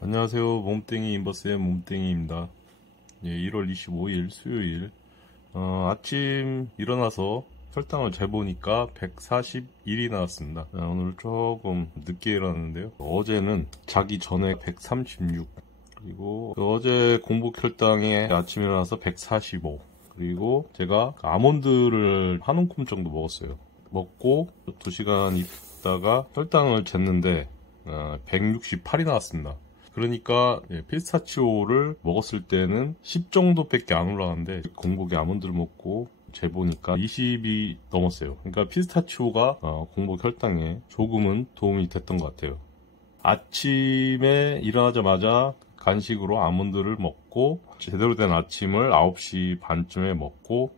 안녕하세요. 몸땡이 인버스의 몸땡이입니다. 예, 1월 25일 수요일 아침 일어나서 혈당을 재보니까 141이 나왔습니다. 오늘 조금 늦게 일어났는데요. 어제는 자기 전에 136, 그리고 어제 공복 혈당에 아침 일어나서 145, 그리고 제가 아몬드를 한 움큼 정도 먹었어요. 먹고 2시간 있다가 혈당을 쟀는데 168이 나왔습니다. 그러니까 피스타치오를 먹었을 때는 10 정도밖에 안 올라갔는데 공복에 아몬드를 먹고 재보니까 20이 넘었어요. 그러니까 피스타치오가 공복 혈당에 조금은 도움이 됐던 것 같아요. 아침에 일어나자마자 간식으로 아몬드를 먹고 제대로 된 아침을 9시 반쯤에 먹고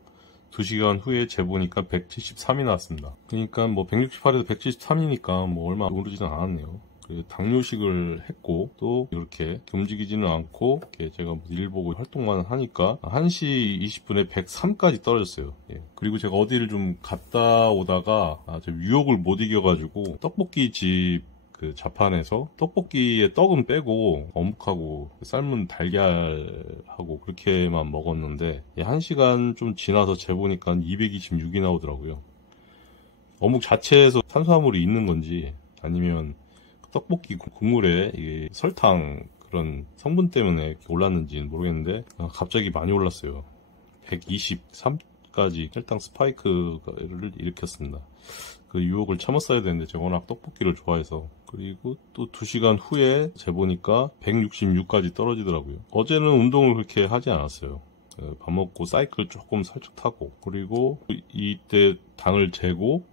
2시간 후에 재보니까 173이 나왔습니다. 그러니까 뭐 168에서 173이니까 뭐 얼마 오르지는 않았네요. 당뇨식을 했고 또 이렇게 움직이지는 않고 이렇게 제가 일 보고 활동만 하니까 1시 20분에 103까지 떨어졌어요. 그리고 제가 어디를 좀 갔다 오다가 유혹을 못 이겨가지고 떡볶이 집 그 자판에서 떡볶이에 떡은 빼고 어묵하고 삶은 달걀하고 그렇게만 먹었는데 1시간 좀 지나서 재보니까 226이 나오더라고요. 어묵 자체에서 탄수화물이 있는 건지 아니면 떡볶이 국물에 이게 설탕 그런 성분 때문에 이렇게 올랐는지는 모르겠는데 갑자기 많이 올랐어요. 123까지 혈당 스파이크를 일으켰습니다. 그 유혹을 참았어야 되는데 제가 워낙 떡볶이를 좋아해서. 그리고 또 2시간 후에 재보니까 166까지 떨어지더라고요. 어제는 운동을 그렇게 하지 않았어요. 밥 먹고 사이클 조금 살짝 타고, 그리고 이때 당을 재고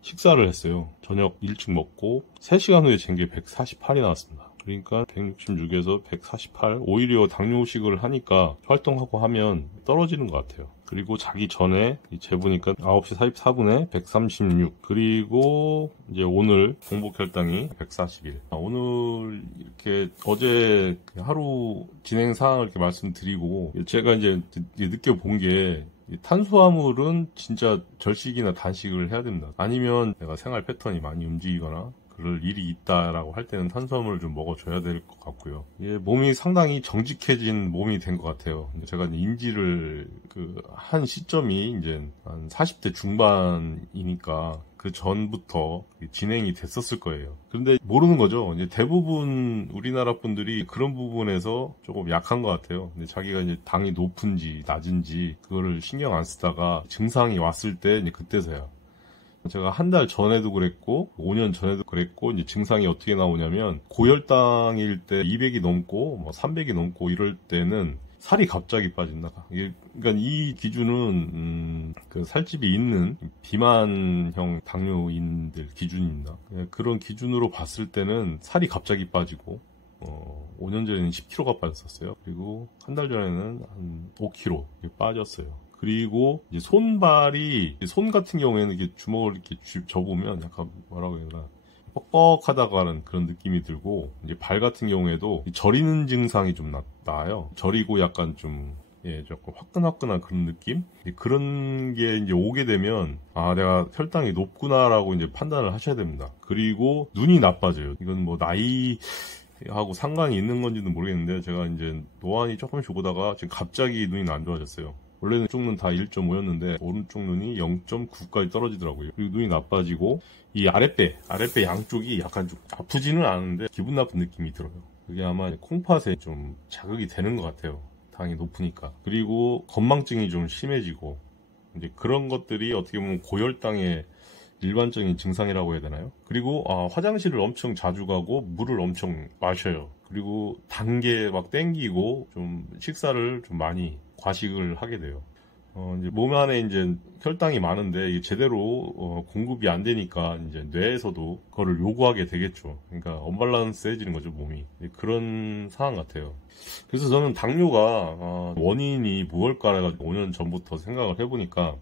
식사를 했어요. 저녁 일찍 먹고 3시간 후에 잰 게 148이 나왔습니다. 그러니까 166에서 148, 오히려 당뇨식을 하니까 활동하고 하면 떨어지는 것 같아요. 그리고 자기 전에 재보니까 9시 44분에 136, 그리고 이제 오늘 공복 혈당이 141. 오늘 이렇게 어제 하루 진행 사항을 이렇게 말씀드리고, 제가 이제 느껴본 게 탄수화물은 진짜 절식이나 단식을 해야 됩니다. 아니면 내가 생활 패턴이 많이 움직이거나 그럴 일이 있다라고 할 때는 탄수화물을 좀 먹어줘야 될 것 같고요. 몸이 상당히 정직해진 몸이 된 것 같아요. 제가 인지를 한 시점이 이제 한 40대 중반이니까 그 전부터 진행이 됐었을 거예요. 그런데 모르는 거죠. 이제 대부분 우리나라 분들이 그런 부분에서 조금 약한 것 같아요. 근데 자기가 이제 당이 높은지 낮은지 그거를 신경 안 쓰다가 증상이 왔을 때 이제 그때서야. 제가 한 달 전에도 그랬고 5년 전에도 그랬고, 이제 증상이 어떻게 나오냐면 고혈당일 때 200이 넘고 뭐 300이 넘고 이럴 때는 살이 갑자기 빠진다. 그러니까 이 기준은 그 살집이 있는 비만형 당뇨인들 기준입니다. 그런 기준으로 봤을 때는 살이 갑자기 빠지고 5년 전에는 10kg가 빠졌었어요. 그리고 한 달 전에는 한 5kg 빠졌어요. 그리고 이제 손 같은 경우에는 이렇게 주먹을 이렇게 접으면 약간 뭐라고 해야 되나, 뻑뻑하다고 하는 그런 느낌이 들고, 이제 발 같은 경우에도 저리는 증상이 좀 나요. 저리고 약간 좀, 조금 화끈화끈한 그런 느낌? 그런 게 이제 오게 되면, 내가 혈당이 높구나라고 이제 판단을 하셔야 됩니다. 그리고 눈이 나빠져요. 이건 뭐 나이하고 상관이 있는 건지는 모르겠는데, 제가 이제 노안이 조금씩 오다가 지금 갑자기 눈이 안 좋아졌어요. 원래는 왼쪽 눈 다 1.5였는데 오른쪽 눈이 0.9까지 떨어지더라고요. 그리고 눈이 나빠지고 이 아랫배 양쪽이 약간 좀 아프지는 않은데 기분 나쁜 느낌이 들어요. 그게 아마 콩팥에 좀 자극이 되는 것 같아요. 당이 높으니까. 그리고 건망증이 좀 심해지고, 이제 그런 것들이 어떻게 보면 고혈당의 일반적인 증상이라고 해야 되나요? 그리고 화장실을 엄청 자주 가고 물을 엄청 마셔요. 그리고 단 게 막 땡기고 좀 식사를 좀 많이 과식을 하게 돼요. 이제 몸 안에 이제 혈당이 많은데 이게 제대로 공급이 안 되니까 이제 뇌에서도 그거를 요구하게 되겠죠. 그러니까 언밸런스해지는 거죠, 몸이. 그런 상황 같아요. 그래서 저는 당뇨가 원인이 무엇일까 해가지고 5년 전부터 생각을 해보니까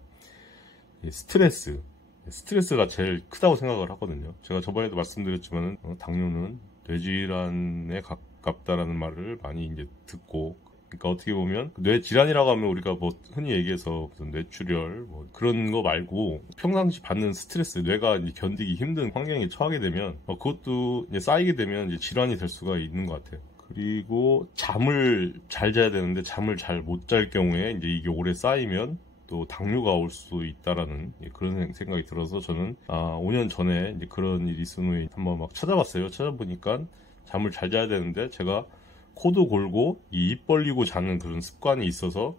스트레스가 제일 크다고 생각을 하거든요. 제가 저번에도 말씀드렸지만 당뇨는 뇌질환에 가깝다라는 말을 많이 이제 듣고, 그러니까 어떻게 보면 뇌질환이라고 하면 우리가 뭐 흔히 얘기해서 무슨 뇌출혈 뭐 그런 거 말고 평상시 받는 스트레스, 뇌가 이제 견디기 힘든 환경에 처하게 되면 그것도 이제 쌓이게 되면 이제 질환이 될 수가 있는 것 같아요. 그리고 잠을 잘 자야 되는데 잠을 잘 못 잘 경우에 이제 이게 오래 쌓이면 또 당뇨가 올 수 있다라는 그런 생각이 들어서 저는 5년 전에 이제 그런 일이 있은 후에 한번 막 찾아봤어요. 찾아보니까 잠을 잘 자야 되는데 제가 코도 골고 입 벌리고 자는 그런 습관이 있어서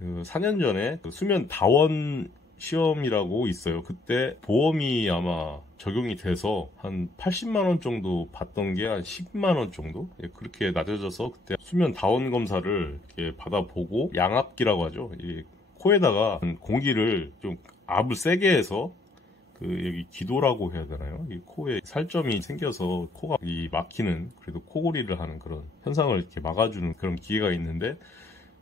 그 4년 전에 그 수면 다원 시험이라고 있어요. 그때 보험이 아마 적용이 돼서 한 80만 원 정도 받던 게 한 10만 원 정도? 그렇게 낮아져서 그때 수면 다원 검사를 이렇게 받아보고 양압기라고 하죠. 이 코에다가 공기를 좀 압을 세게 해서 그 여기 기도라고 해야 되나요? 이 코에 살점이 생겨서 코가 막히는, 그래도 코골이를 하는 그런 현상을 이렇게 막아주는 그런 기계가 있는데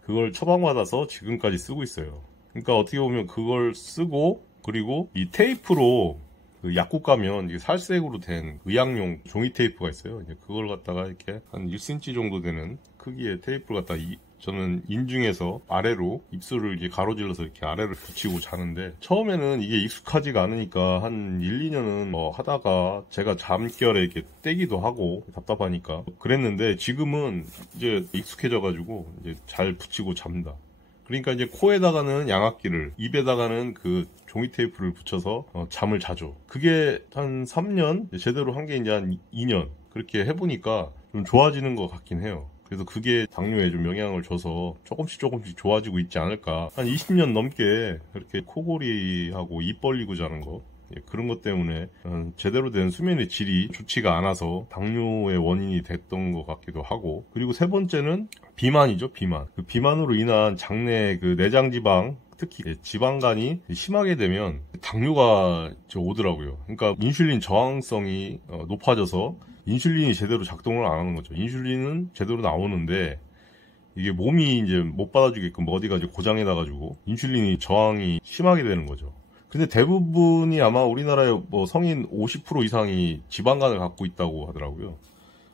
그걸 처방받아서 지금까지 쓰고 있어요. 그러니까 어떻게 보면 그걸 쓰고, 그리고 이 테이프로 그 약국 가면 이게 살색으로 된 의학용 종이 테이프가 있어요. 이제 그걸 갖다가 이렇게 한 1cm 정도 되는 크기의 테이프를 갖다 저는 인중에서 아래로 입술을 이렇게 가로질러서 이렇게 아래로 붙이고 자는데, 처음에는 이게 익숙하지가 않으니까 한 1, 2년은 뭐 하다가 제가 잠결에 이렇게 떼기도 하고 답답하니까 그랬는데, 지금은 이제 익숙해져가지고 이제 잘 붙이고 잡니다. 그러니까 이제 코에다가는 양압기를, 입에다가는 그 종이 테이프를 붙여서 잠을 자죠. 그게 한 3년 제대로 한 게 이제 한 2년 그렇게 해보니까 좀 좋아지는 것 같긴 해요. 그래서 그게 당뇨에 좀 영향을 줘서 조금씩 좋아지고 있지 않을까. 한 20년 넘게 그렇게 코골이하고 입 벌리고 자는 거, 그런 것 때문에 제대로 된 수면의 질이 좋지가 않아서 당뇨의 원인이 됐던 것 같기도 하고, 그리고 세 번째는 비만이죠. 비만. 그 비만으로 인한 장내 그 내장지방, 특히 지방간이 심하게 되면 당뇨가 오더라고요. 그러니까 인슐린 저항성이 높아져서 인슐린이 제대로 작동을 안 하는 거죠. 인슐린은 제대로 나오는데 이게 몸이 이제 못 받아주게끔 어디가 이제 고장이 나가지고 인슐린이 저항이 심하게 되는 거죠. 근데 대부분이 아마 우리나라의 뭐 성인 50% 이상이 지방간을 갖고 있다고 하더라고요.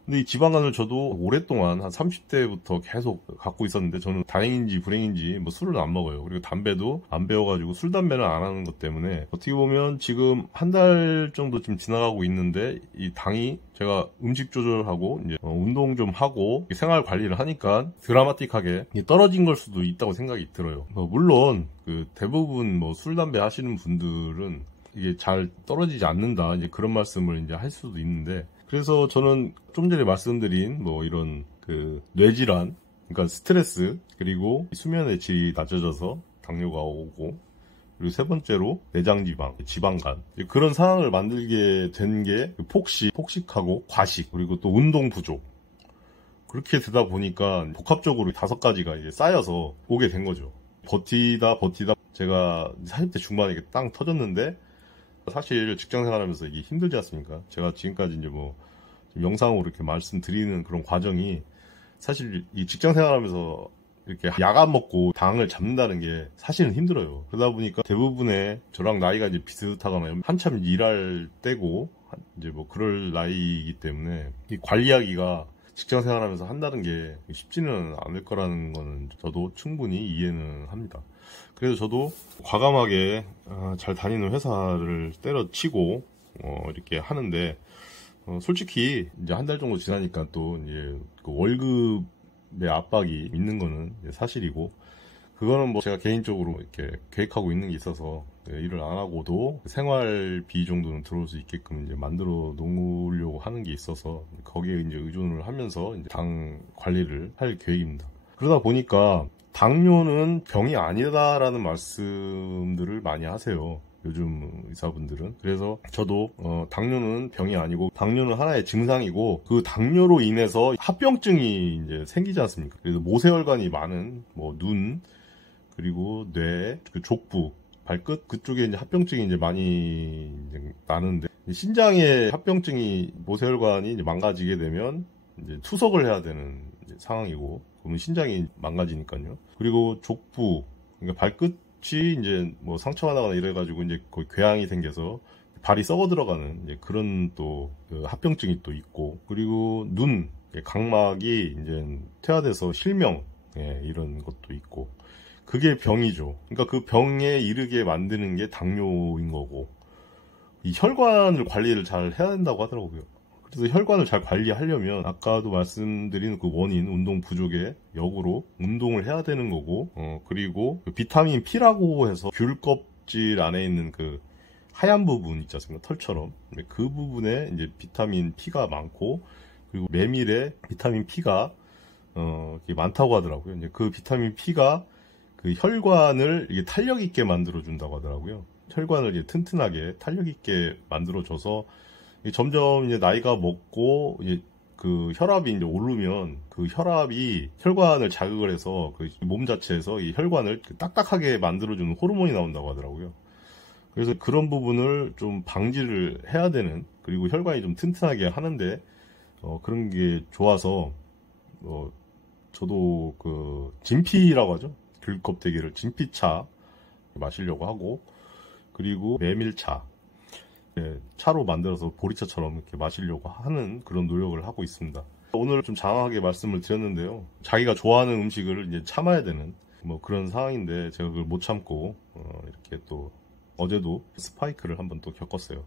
근데 이 지방간을 저도 오랫동안 한 30대부터 계속 갖고 있었는데, 저는 다행인지 불행인지 뭐 술을 안 먹어요. 그리고 담배도 안 배워가지고 술, 담배는 안 하는 것 때문에 어떻게 보면 지금 한 달 정도 좀 지나가고 있는데, 이 당이 제가 음식 조절하고 이제 운동 좀 하고 생활 관리를 하니까 드라마틱하게 떨어진 걸 수도 있다고 생각이 들어요. 물론 그 대부분 뭐 술, 담배 하시는 분들은 이게 잘 떨어지지 않는다, 이제 그런 말씀을 이제 할 수도 있는데, 그래서 저는 좀 전에 말씀드린 뭐 이런 그 뇌질환, 그러니까 스트레스, 그리고 수면의 질이 낮아져서 당뇨가 오고, 그리고 세 번째로 내장지방, 지방간, 그런 상황을 만들게 된 게 폭식하고 과식, 그리고 또 운동 부족, 그렇게 되다 보니까 복합적으로 5가지가 이제 쌓여서 오게 된 거죠. 버티다 제가 40대 중반에 이게 땅 터졌는데, 사실 직장 생활하면서 이게 힘들지 않습니까? 제가 지금까지 이제 뭐 영상으로 이렇게 말씀드리는 그런 과정이, 사실 이 직장 생활하면서 이렇게 야간 먹고 당을 잡는다는 게 사실은 힘들어요. 그러다 보니까 대부분의 저랑 나이가 이제 비슷하거나 한참 일할 때고 이제 뭐 그럴 나이이기 때문에 이 관리하기가 직장 생활하면서 한다는 게 쉽지는 않을 거라는 거는 저도 충분히 이해는 합니다. 그래서 저도 과감하게 잘 다니는 회사를 때려치고 이렇게 하는데, 솔직히 이제 한 달 정도 지나니까 또 이제 그 월급의 압박이 있는 거는 사실이고, 그거는 뭐 제가 개인적으로 이렇게 계획하고 있는 게 있어서 일을 안 하고도 생활비 정도는 들어올 수 있게끔 이제 만들어 놓으려고 하는 게 있어서 거기에 이제 의존을 하면서 이제 당 관리를 할 계획입니다. 그러다 보니까 당뇨는 병이 아니다라는 말씀들을 많이 하세요, 요즘 의사분들은. 그래서 저도 당뇨는 병이 아니고, 당뇨는 하나의 증상이고, 그 당뇨로 인해서 합병증이 이제 생기지 않습니까? 그래서 모세혈관이 많은 뭐 눈, 그리고 뇌, 그 족부, 발끝 그쪽에 이제 합병증이 이제 많이 이제 나는데, 신장의 합병증이, 모세혈관이 이제 망가지게 되면 이제 투석을 해야 되는 이제 상황이고, 그러면 신장이 망가지니까요. 그리고 족부, 그러니까 발끝이 이제 뭐 상처가 나거나 이래가지고 이제 거의 궤양이 생겨서 발이 썩어 들어가는 이제 그런 또 그 합병증이 또 있고, 그리고 눈, 각막이 이제 퇴화돼서 실명, 이런 것도 있고, 그게 병이죠. 그러니까 그 병에 이르게 만드는 게 당뇨인 거고, 이 혈관을 관리를 잘 해야 된다고 하더라고요. 그래서 혈관을 잘 관리하려면 아까도 말씀드린 그 원인 운동 부족의 역으로 운동을 해야 되는 거고, 그리고 그 비타민 P라고 해서 귤 껍질 안에 있는 그 하얀 부분 있지 않습니까? 털처럼. 그 부분에 이제 비타민 P가 많고, 그리고 메밀에 비타민 P가 많다고 하더라고요. 이제 그 비타민 P가 그 혈관을 이게 탄력 있게 만들어 준다고 하더라고요. 혈관을 이제 튼튼하게 탄력 있게 만들어 줘서 점점 이제 나이가 먹고 이제 그 혈압이 이제 오르면 그 혈압이 혈관을 자극을 해서 그 몸 자체에서 이 혈관을 딱딱하게 만들어주는 호르몬이 나온다고 하더라고요. 그래서 그런 부분을 좀 방지를 해야 되는, 그리고 혈관이 좀 튼튼하게 하는데 그런 게 좋아서 저도 그 진피라고 하죠. 귤 껍데기를 진피차 마시려고 하고, 그리고 메밀차, 차로 만들어서 보리차처럼 이렇게 마시려고 하는 그런 노력을 하고 있습니다. 오늘 좀 장황하게 말씀을 드렸는데요. 자기가 좋아하는 음식을 이제 참아야 되는 뭐 그런 상황인데 제가 그걸 못 참고 이렇게 또 어제도 스파이크를 한번 또 겪었어요.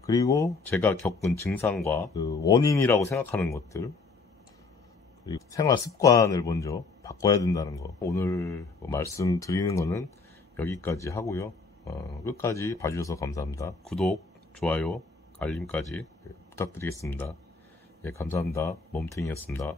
그리고 제가 겪은 증상과 그 원인이라고 생각하는 것들, 그리고 생활 습관을 먼저 바꿔야 된다는 거, 오늘 말씀드리는 거는 여기까지 하고요. 끝까지 봐주셔서 감사합니다. 구독, 좋아요, 알림까지 부탁드리겠습니다. 예, 감사합니다. 멈탱이였습니다.